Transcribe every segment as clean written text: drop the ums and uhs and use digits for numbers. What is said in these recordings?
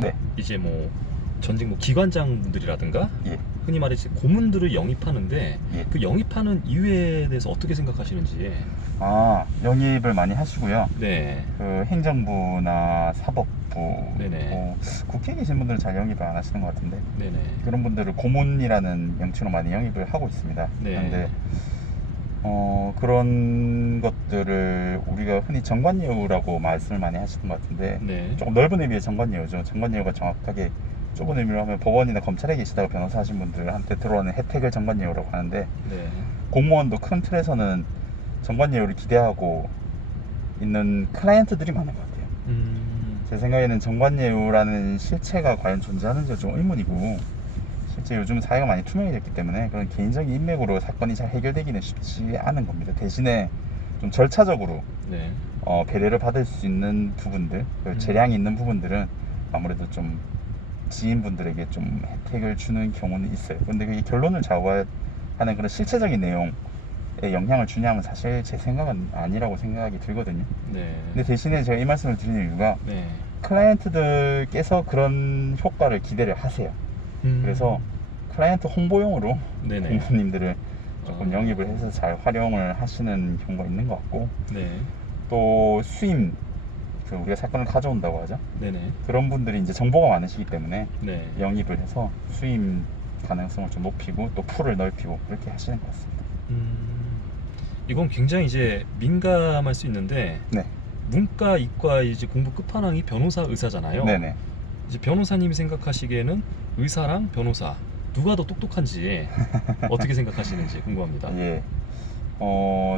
네. 이제 뭐 전직 뭐 기관장분들이라든가 예. 흔히 말해서 고문들을 영입하는데 예. 그 영입하는 이유에 대해서 어떻게 생각하시는지. 영입을 많이 하시고요. 네. 그 행정부나 사법부, 네네. 뭐 국회에 계신 분들은 잘 영입을 안 하시는 것 같은데 네네. 그런 분들을 고문이라는 명칭으로 많이 영입을 하고 있습니다. 네. 그런데 그런 것들을 우리가 흔히 정관예우라고 말씀을 많이 하시는 것 같은데 네. 조금 넓은 의미의 정관예우죠. 정관예우가 정확하게 좁은 의미로 하면 법원이나 검찰에 계시다가 변호사 하신 분들한테 들어오는 혜택을 정관예우라고 하는데 네. 공무원도 큰 틀에서는 정관예우를 기대하고 있는 클라이언트들이 많은 것 같아요. 제 생각에는 정관예우라는 실체가 과연 존재하는지가 좀 의문이고, 실제 요즘 사회가 많이 투명해졌기 때문에 그런 개인적인 인맥으로 사건이 잘 해결되기는 쉽지 않은 겁니다. 대신에 좀 절차적으로 네. 배려를 받을 수 있는 부분들, 재량이 있는 부분들은 아무래도 좀 지인분들에게 좀 혜택을 주는 경우는 있어요. 근데 그게 결론을 좌우하는 그런 실체적인 내용에 영향을 주냐면 사실 제 생각은 아니라고 생각이 들거든요. 네. 근데 대신에 제가 이 말씀을 드리는 이유가 네. 클라이언트들께서 그런 효과를 기대를 하세요. 그래서 클라이언트 홍보용으로 네네. 공무원님들을 조금 영입을 해서 잘 활용을 하시는 경우가 있는 것 같고, 네. 또 수임, 우리가 사건을 가져온다고 하죠. 네네. 그런 분들이 이제 정보가 많으시기 때문에 네. 영입을 해서 수임 가능성을 좀 높이고 또 풀을 넓히고 그렇게 하시는 것 같습니다. 이건 굉장히 이제 민감할 수 있는데 네. 문과, 이과 이제 공부 끝판왕이 변호사, 의사잖아요. 네네. 이제 변호사님이 생각하시기에는 의사랑 변호사 누가 더 똑똑한지 어떻게 생각하시는지 궁금합니다. 예.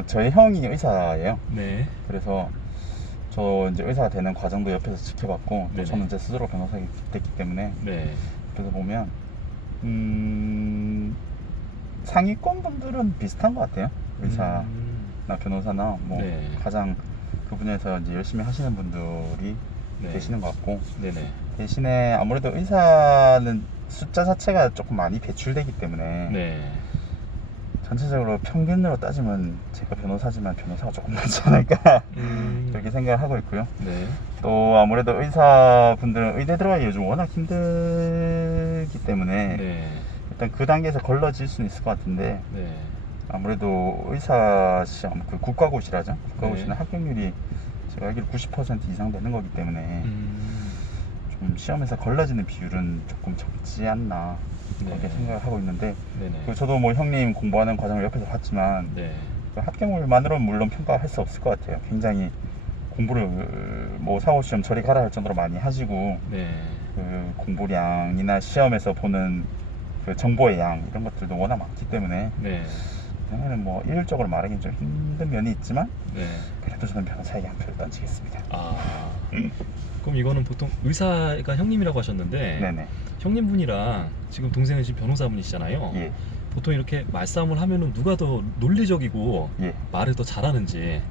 저희 형이 의사예요. 네. 그래서 저 이제 의사가 되는 과정도 옆에서 지켜봤고, 또 네네. 저는 제 스스로 변호사가 됐기 때문에 네. 그래서 보면 상위권 분들은 비슷한 것 같아요. 의사나 변호사나 뭐 네. 가장 그 분야에서 이제 열심히 하시는 분들이 네. 계시는 것 같고, 네네. 대신에 아무래도 의사는 숫자 자체가 조금 많이 배출되기 때문에 네. 전체적으로 평균으로 따지면 제가 변호사지만 변호사가 조금 많지 않을까 그렇게 생각을 하고 있고요. 네. 또 아무래도 의사분들은 의대 들어가기 요즘 워낙 힘들기 때문에 네. 일단 그 단계에서 걸러질 수는 있을 것 같은데, 네. 아무래도 의사 시험, 그 국가고시라죠. 국가고시는 네. 합격률이 제가 알기로 90% 이상 되는 거기 때문에 좀 시험에서 걸러지는 비율은 조금 적지 않나 그렇게 네. 생각을 하고 있는데, 네네. 저도 뭐 형님 공부하는 과정을 옆에서 봤지만 네. 그 합격률만으로는 물론 평가할 수 없을 것 같아요. 굉장히 공부를 뭐 사고시험 저리 가라 할 정도로 많이 하시고, 네. 그 공부량이나 시험에서 보는 그 정보의 양 이런 것들도 워낙 많기 때문에 네. 저는 뭐 일률적으로 말하기는 좀 힘든 면이 있지만 네. 그래도 저는 변호사에게 한 표를 던지겠습니다. 그럼 이거는 보통 의사가 형님이라고 하셨는데 네네. 형님분이랑 지금 동생은 지금 변호사분이시잖아요. 예. 보통 이렇게 말싸움을 하면은 누가 더 논리적이고 예. 말을 더 잘하는지.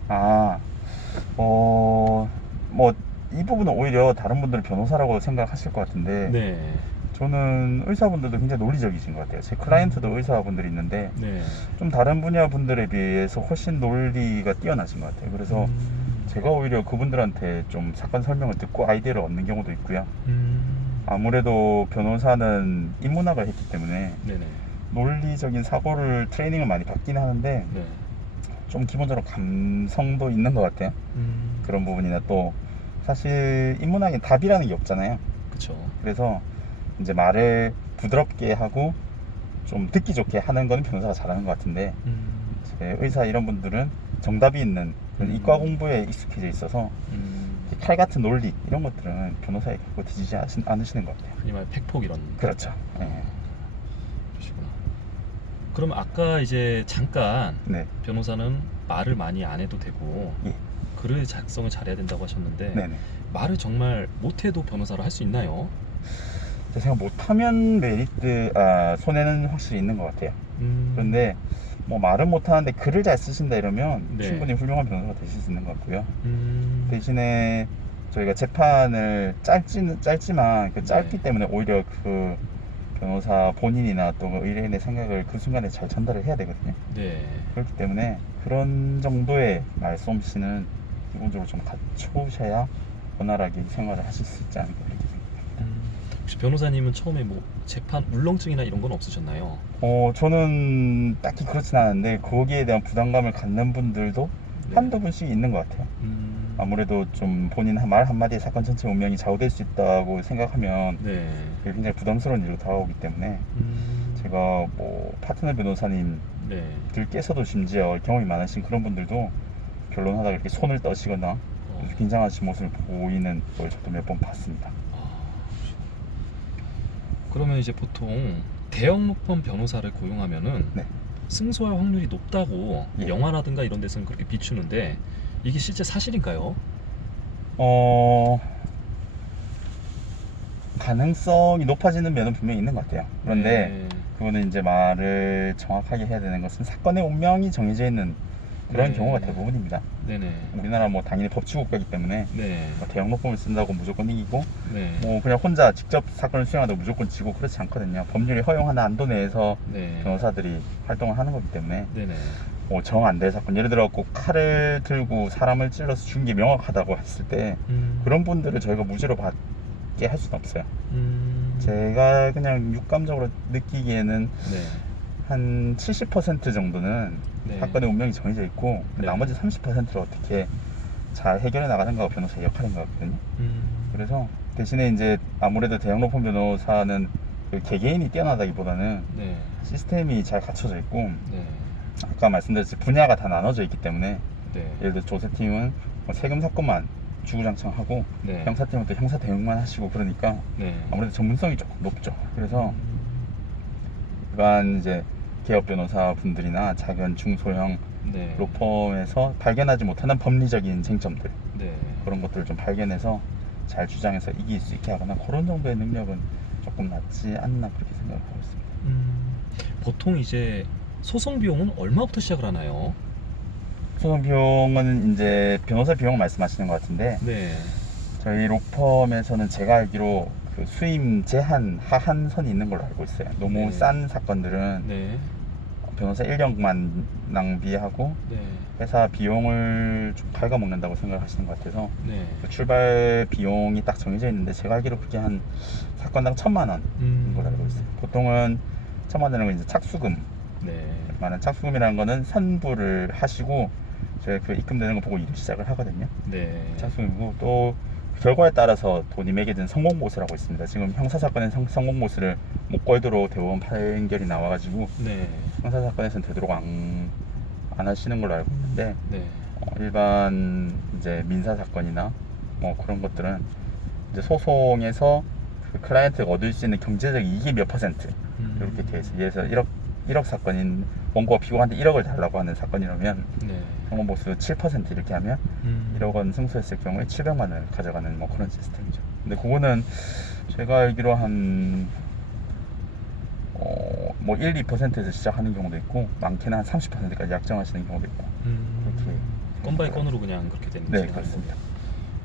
뭐 이 부분은 오히려 다른 분들은 변호사라고 생각하실 것 같은데, 네. 저는 의사분들도 굉장히 논리적이신 것 같아요. 제 클라이언트도 의사분들이 있는데 네. 좀 다른 분야 분들에 비해서 훨씬 논리가 뛰어나신 것 같아요. 그래서 제가 오히려 그분들한테 좀 사건 설명을 듣고 아이디어를 얻는 경우도 있고요. 아무래도 변호사는 인문학을 했기 때문에 네네. 논리적인 사고를 트레이닝을 많이 받긴 하는데 네. 좀 기본적으로 감성도 있는 것 같아요. 그런 부분이나 또 사실 인문학엔 답이라는 게 없잖아요. 그쵸. 그래서 이제 말을 부드럽게 하고 좀 듣기 좋게 하는 거는 변호사가 잘하는 것 같은데, 제 의사 이런 분들은 정답이 있는 그런 이과 공부에 익숙해져 있어서 칼 같은 논리 이런 것들은 변호사에게 갖고 뒤지지 않으시는 것 같아요. 흔히 말 팩폭 이런. 그렇죠. 네. 그러시구나. 그럼 아까 이제 잠깐 네. 변호사는 말을 많이 안 해도 되고 예. 글을 작성을 잘해야 된다고 하셨는데 네네. 말을 정말 못해도 변호사로 할 수 있나요? 제가 못하면 손해는 확실히 있는 것 같아요. 그런데 뭐 말은 못하는데 글을 잘 쓰신다 이러면 네. 충분히 훌륭한 변호사가 되실 수 있는 것 같고요. 대신에 저희가 재판을 짧지만 그 짧기 네. 때문에 오히려 그 변호사 본인이나 또 의뢰인의 생각을 그 순간에 잘 전달을 해야 되거든요. 네. 그렇기 때문에 그런 정도의 말솜씨는 기본적으로 좀 갖추셔야 원활하게 생활을 하실 수 있지 않을까 그렇게 생각합니다. 혹시 변호사님은 처음에 뭐 재판 울렁증이나 이런 건 없으셨나요? 저는 딱히 그렇진 않은데 거기에 대한 부담감을 갖는 분들도 네. 한두 분씩 있는 것 같아요. 아무래도 좀 본인 말 한마디에 사건 전체 운명이 좌우될 수 있다고 생각하면 네. 그게 굉장히 부담스러운 일로 다가오기 때문에 제가 뭐 파트너 변호사님들께서도 네. 심지어 경험이 많으신 그런 분들도 결론하다가 이렇게 손을 떠시거나 긴장하신 모습을 보이는 걸 저도 몇 번 봤습니다. 그러면 이제 보통 대형 로펌 변호사를 고용하면은 네. 승소할 확률이 높다고 예. 영화라든가 이런 데서는 그렇게 비추는데 이게 실제 사실인가요? 가능성이 높아지는 면은 분명히 있는 것 같아요. 그런데 네. 그거는 이제 말을 정확하게 해야 되는 것은 사건의 운명이 정해져 있는 그런 네. 경우가 대부분입니다. 네네. 우리나라 뭐 당연히 법치국가이기 때문에 네. 뭐 대형 로펌을 쓴다고 무조건 이기고 네. 뭐 그냥 혼자 직접 사건을 수행하다고 무조건 지고 그렇지 않거든요. 법률이 허용하는 한도 내에서 네. 변호사들이 활동을 하는 거기 때문에 네네. 뭐 정 안 될 사건, 예를 들어 꼭 칼을 들고 사람을 찔러서 죽인 게 명확하다고 했을 때 그런 분들을 저희가 무죄로 받게 할 수는 없어요. 제가 그냥 육감적으로 느끼기에는 네. 한 70% 정도는 네. 사건의 운명이 정해져 있고 네. 나머지 30%를 어떻게 잘 해결해 나가는가가 변호사의 역할인 것 같거든요. 그래서 대신에 이제 아무래도 대형 로펌 변호사는 그 개개인이 뛰어나다기보다는 네. 시스템이 잘 갖춰져 있고 네. 아까 말씀드렸듯이 분야가 다 나눠져 있기 때문에 네. 예를 들어 조세팀은 뭐 세금 사건만 주구장창하고 네. 형사팀은 또 형사 대응만 하시고 그러니까 네. 아무래도 전문성이 조금 높죠. 그래서 일반 이제 개업 변호사 분들이나 작은 중소형 네. 로펌에서 발견하지 못하는 법리적인 쟁점들 네. 그런 것들을 좀 발견해서 잘 주장해서 이길 수 있게 하거나 그런 정도의 능력은 조금 낮지 않나 그렇게 생각하고 있습니다. 보통 이제 소송 비용은 얼마부터 시작을 하나요? 소송 비용은 이제 변호사 비용 말씀하시는 것 같은데 네. 저희 로펌에서는 제가 알기로 그 수임 제한 하한선이 있는 걸로 알고 있어요. 너무 네. 싼 사건들은 네. 변호사 인력만 낭비하고 네. 회사 비용을 좀 갉아먹는다고 생각하시는 것 같아서 네. 그 출발 비용이 딱 정해져 있는데 제가 알기로 그게 한 사건당 1,000만 원인 걸로 알고 있어요. 보통은 1,000만 원은 이제 착수금. 네. 말은 착수금이라는 거는 선부를 하시고 저희가 그 입금되는 거 보고 일을 시작을 하거든요. 네. 착수금이고 또 결과에 따라서 돈이 매겨진 성공보수라고 있습니다. 지금 형사사건의 성공보수를 못 걸도록 대법원 판결이 나와가지고 네. 형사사건에서는 되도록 안 하시는 걸로 알고 있는데 네. 일반 이제 민사사건이나 뭐 그런 것들은 이제 소송에서 그 클라이언트가 얻을 수 있는 경제적 이익이 몇 퍼센트 이렇게 되어 있어요. 예를 들어서 1억 사건인 원고가 피고한테 1억을 달라고 하는 사건이라면 네. 성공보수 7% 이렇게 하면 1억 원 승소했을 경우에 700만 원을 가져가는 뭐 그런 시스템이죠. 근데 그거는 제가 알기로 한 뭐 1, 2%에서 시작하는 경우도 있고 많게는 한 30%까지 약정하시는 경우도 있고 그렇게 건 바이 건으로 그냥 그렇게 되는 네, 거죠. 그렇습니다.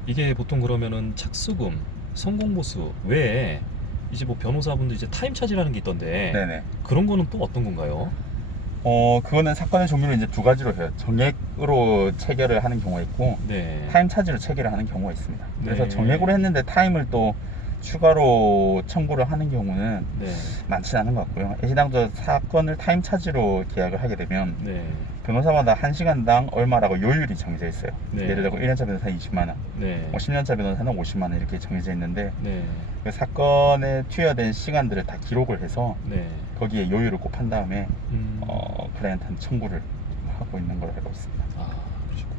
이게 보통 그러면은 착수금, 성공보수 외에 이제 뭐 변호사분들 이제 타임 차지라는 게 있던데 네네. 그런 거는 또 어떤 건가요? 그거는 사건의 종류를 이제 두 가지로 해요. 정액으로 체결을 하는 경우가 있고 네. 타임 차지로 체결을 하는 경우가 있습니다. 그래서 네. 정액으로 했는데 타임을 또 추가로 청구를 하는 경우는 네. 많지는 않은 것 같고요. 애시당초 사건을 타임 차지로 계약을 하게 되면 네. 변호사마다 1시간당 얼마라고 요율이 정해져 있어요. 네. 예를 들어 1년차 변호사는 20만 원, 네. 10년차 변호사는 50만 원 이렇게 정해져 있는데 네. 그 사건에 투여된 시간들을 다 기록을 해서 네. 거기에 요율을 곱한 다음에 음. 클라이언트한테 청구를 하고 있는 걸로 알고 있습니다. 아, 그러시구나.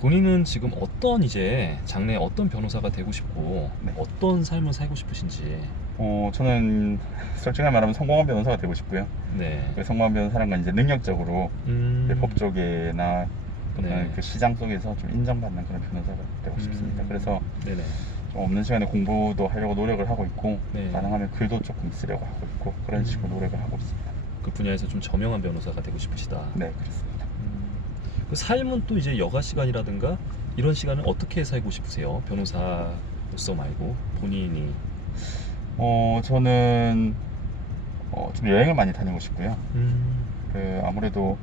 본인은 지금 어떤 이제 장래에 어떤 변호사가 되고 싶고 네. 어떤 삶을 살고 싶으신지. 저는 솔직히 말하면 성공한 변호사가 되고 싶고요. 네. 그 성공한 변호사란 건 이제 능력적으로 법 쪽에나 또는 네. 그 시장 속에서 좀 인정받는 그런 변호사가 되고 싶습니다. 그래서 네네. 좀 없는 시간에 공부도 하려고 노력을 하고 있고 네. 가능하면 글도 조금 쓰려고 하고 있고 그런 식으로 노력을 하고 있습니다. 그 분야에서 좀 저명한 변호사가 되고 싶으시다. 네, 그렇습니다. 그 삶은 또 이제 여가 시간이라든가 이런 시간을 어떻게 살고 싶으세요? 변호사로서 말고 본인이. 저는 좀 여행을 많이 다니고 싶고요. 그 아무래도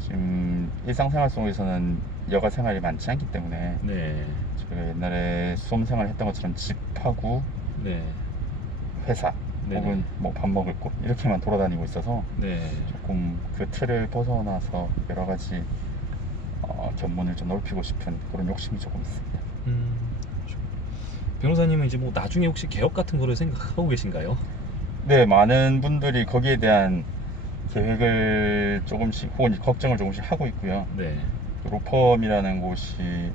지금 일상생활 속에서는 여가 생활이 많지 않기 때문에 네. 저희가 옛날에 수험 생활 했던 것처럼 집하고 네. 회사 네네. 혹은 뭐 밥 먹을 곳 이렇게만 돌아다니고 있어서 네. 조금 그 틀을 벗어나서 여러 가지 견문을 좀 넓히고 싶은 그런 욕심이 조금 있습니다. 그렇죠. 변호사님은 이제 뭐 나중에 혹시 개업 같은 거를 생각하고 계신가요? 네, 많은 분들이 거기에 대한 계획을 조금씩 혹은 걱정을 조금씩 하고 있고요. 네. 로펌이라는 곳이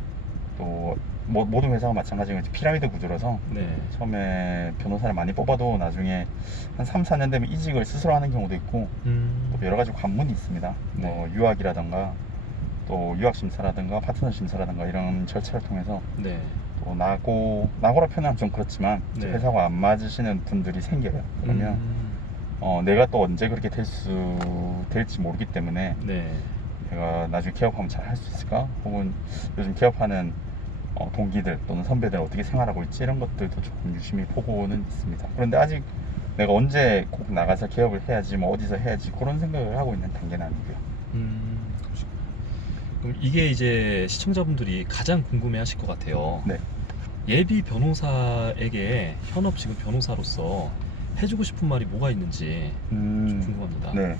또 모든 회사가 마찬가지로 피라미드 구조라서 네. 처음에 변호사를 많이 뽑아도 나중에 한 3, 4년 되면 이직을 스스로 하는 경우도 있고 또 여러 가지 관문이 있습니다. 뭐 유학이라던가 또 유학 심사라든가 파트너 심사라든가 이런 절차를 통해서 네. 또 나고라 표현하면 좀 그렇지만 네. 회사가 안 맞으시는 분들이 생겨요. 그러면 내가 또 언제 그렇게 될지 모르기 때문에 네. 내가 나중에 개업하면 잘 할 수 있을까? 혹은 요즘 개업하는 동기들 또는 선배들 어떻게 생활하고 있지? 이런 것들도 조금 유심히 보고는 있습니다. 그런데 아직 내가 언제 꼭 나가서 개업을 해야지 뭐 어디서 해야지 그런 생각을 하고 있는 단계는 아니고요. 그러시구나. 그럼 이게 이제 시청자분들이 가장 궁금해 하실 것 같아요. 네. 예비 변호사에게 현업 지금 변호사로서 해주고 싶은 말이 뭐가 있는지 좀 궁금합니다. 네.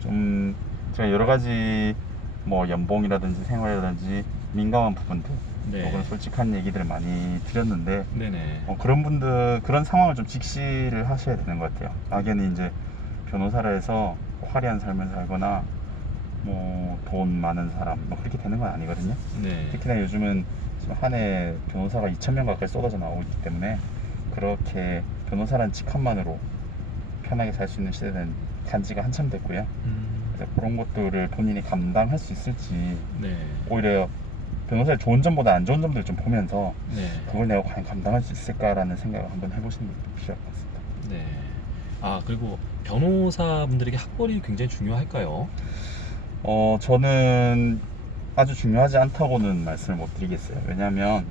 좀 제가 여러 가지 뭐 연봉이라든지 생활이라든지 민감한 부분들 네. 혹은 솔직한 얘기들을 많이 드렸는데 네네. 그런 분들 그런 상황을 좀 직시를 하셔야 되는 것 같아요. 막연히 이제 변호사를 해서 화려한 삶을 살거나 뭐 돈 많은 사람 뭐 그렇게 되는 건 아니거든요. 네. 특히나 요즘은 지금 한 해 변호사가 2,000명 가까이 쏟아져 나오고 있기 때문에 그렇게 변호사라는 직함만으로 편하게 살 수 있는 시대는 간지가 한참 됐고요. 그래서 그런 것들을 본인이 감당할 수 있을지 네. 오히려 변호사의 좋은 점보다 안 좋은 점들을 좀 보면서 네. 그걸 내가 과연 감당할 수 있을까라는 생각을 한번 해보시는 게 필요할 것 같습니다. 네. 아, 그리고 변호사분들에게 학벌이 굉장히 중요할까요? 저는 아주 중요하지 않다고는 말씀을 못 드리겠어요. 왜냐하면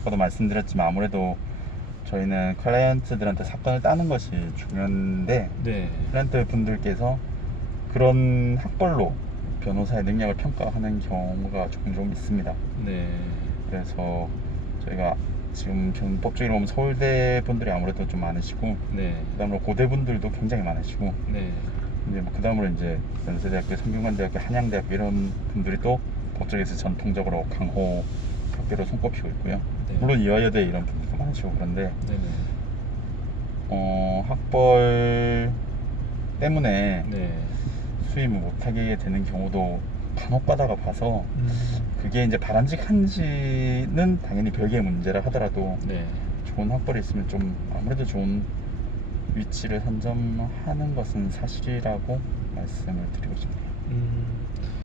아까도 말씀드렸지만 아무래도 저희는 클라이언트들한테 사건을 따는 것이 중요한데 네. 클라이언트 분들께서 그런 학벌로 변호사의 능력을 평가하는 경우가 조금 있습니다. 네. 그래서 저희가 지금 법적으로 보면 서울대 분들이 아무래도 좀 많으시고 네. 그다음으로 고대 분들도 굉장히 많으시고 네. 이제 뭐 그다음으로 이제 연세대학교, 성균관대학교, 한양대학교 이런 분들이 또 법조계에서 전통적으로 강호 학교로 손꼽히고 있고요. 네. 물론 이화여대 이런 분들도 많으시고 그런데 네네. 학벌 때문에 네. 수임을 못하게 되는 경우도 간혹 가다가 봐서 그게 이제 바람직한지는 당연히 별개의 문제라 하더라도 네. 좋은 학벌이 있으면 좀 아무래도 좋은 위치를 선점하는 것은 사실이라고 말씀을 드리고 싶네요.